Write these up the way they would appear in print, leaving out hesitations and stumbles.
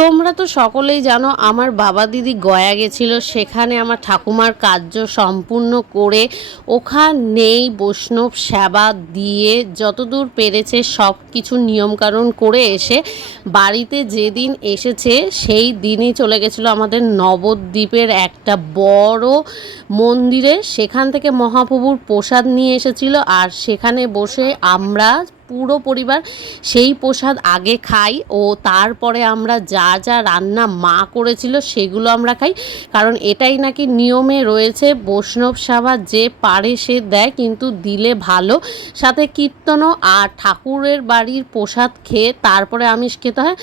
তোমরা তো সকলেই জানো আমার বাবা দিদি গয়া গেছিল, সেখানে আমার ঠাকুমার কার্য সম্পূর্ণ করে ওখানেই বৈষ্ণব সেবা দিয়ে যতদূর পেরেছে সব কিছু নিয়মকানুন করে এসে বাড়িতে যেদিন এসেছে সেই দিনই চলে গেছিলো আমাদের নবদ্বীপের একটা বড় মন্দিরে। সেখান থেকে মহাপ্রভুর প্রসাদ নিয়ে এসেছিল আর সেখানে বসে আমরা পুরো পরিবার সেই প্রসাদ আগে খাই ও তারপরে আমরা যা যা রান্না মা করেছিল সেগুলো আমরা খাই, কারণ এটাই নাকি নিয়মে রয়েছে বৈষ্ণব সেবা যে পারে সে দেয়, কিন্তু দিলে ভালো। সাথে কীর্তনও আর ঠাকুরের বাড়ির প্রসাদ খেয়ে তারপরে আমিষ খেতে হয়।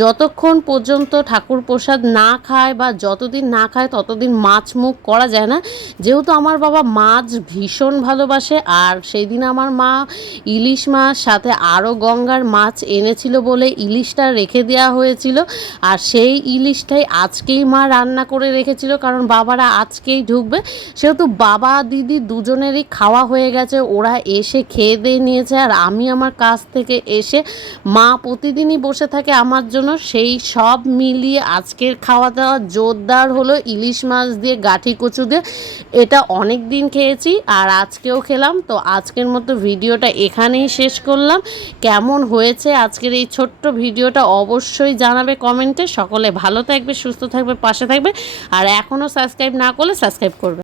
যতক্ষণ পর্যন্ত ঠাকুর প্রসাদ না খায় বা যতদিন না খায় ততদিন মাছ মুখ করা যায় না। যেহেতু আমার বাবা মাছ ভীষণ ভালোবাসে আর সেই দিন আমার মা ইলিশ মাছ সাথে আরও গঙ্গার মাছ এনেছিল বলে ইলিশটা রেখে দেওয়া হয়েছিল, আর সেই ইলিশটাই আজকেই মা রান্না করে রেখেছিল, কারণ বাবারা আজকেই ঢুকবে। সেহেতু বাবা দিদি দুজনেরই খাওয়া হয়ে গেছে, ওরা এসে খেয়ে দিয়ে নিয়েছে আর আমি আমার কাছ থেকে এসে মা প্রতিদিনই বসে থাকে আমার জন্য। সেই সব মিলিয়ে আজকের খাওয়া দাওয়া জোরদার হলো ইলিশ মাছ দিয়ে গাঠি কচু দিয়ে। এটা অনেক দিন খেয়েছি আর আজকেও খেলাম। তো আজকের মতো ভিডিওটা এখানেই শেষ করলাম। কেমন হয়েছে আজকের এই ছোট্ট ভিডিওটা অবশ্যই জানাবে কমেন্টে। সকলে ভালো থাকবে, সুস্থ থাকবে, পাশে থাকবে আর এখনও সাবস্ক্রাইব না করলে সাবস্ক্রাইব করবে।